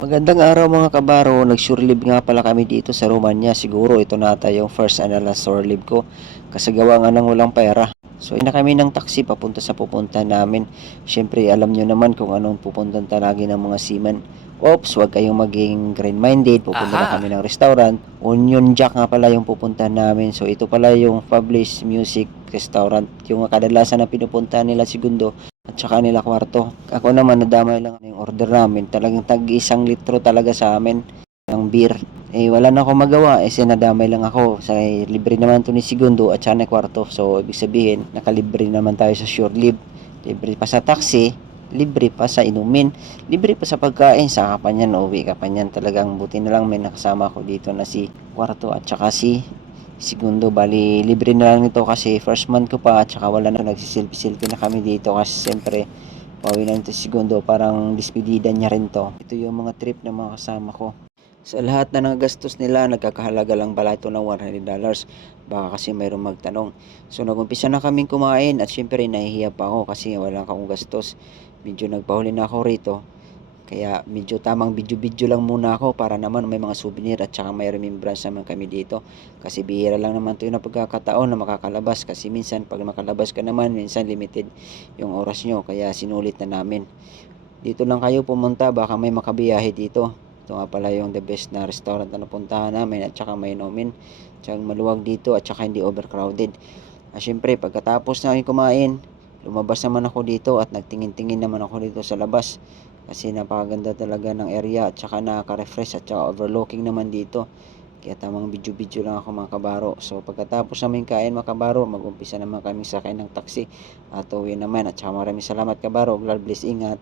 Magandang araw mga kabaro, nag-shore leave nga pala kami dito sa Romania. Siguro ito na ata yung first and last shore leave ko kasi gawa nga ng walang pera. So ina kami ng taxi papunta sa pupunta namin. Siyempre alam nyo naman kung anong pupuntan lagi ng mga seaman. Oops, wag kayong maging green-minded. Pupunta na kami ng restaurant. Union Jack nga pala yung pupuntahan namin. So ito pala yung Publish Music Restaurant. Yung kadalasan na pinupuntahan nila segundo at saka nila kwarto. Ako naman nadamay lang yung order namin. Talagang tag 1 litro talaga sa amin ng beer. Wala na akong magawa. Sinadamay lang ako. Sa libre naman to ni Segundo at saka ni kwarto. So, ibig sabihin, nakalibre naman tayo sa shore leave. Libre pa sa taxi. Libre pa sa inumin. Libre pa sa pagkain. Saka pa niyan, uwi ka pa niyan. Talagang buti na lang may nakasama ko dito na si kwarto at saka si Segundo. Bali, libre na lang nito kasi first month ko pa at saka wala na nagsisilpi-silpi na kami dito kasi siyempre pauwi na nito si Segundo. Parang dispedida niya rin to. Ito yung mga trip na mga kasama ko. Sa lahat na ng gastos nila, nagkakahalaga lang pala ito ng $100. Baka kasi mayroong magtanong. So, nagumpisa na kaming kumain at syempre nahihiya pa ako kasi wala akong gastos. Medyo nagpahuli na ako rito. Kaya medyo tamang video-video lang muna ako para naman may mga souvenir at saka may remembrance naman kami dito. Kasi bihira lang naman ito yung pagkakataon na makakalabas. Kasi minsan pag makalabas ka naman, minsan limited yung oras nyo. Kaya sinulit na namin. Dito lang kayo pumunta, baka may makabiyahe dito. Ito nga pala yung the best na restaurant na napuntahan namin at saka may inumin. Tsaka maluwag dito at saka hindi overcrowded. Syempre pagkatapos namin kumain, lumabas naman ako dito at nagtingin-tingin naman ako dito sa labas. Kasi napakaganda talaga ng area at saka nakaka-refresh at saka overlooking naman dito. Kaya tamang video-video lang ako mga kabaro. So pagkatapos namin kain mga kabaro, mag-umpisa naman kami sakay ng taxi at uwi naman. At saka maraming salamat kabaro. God bless, ingat.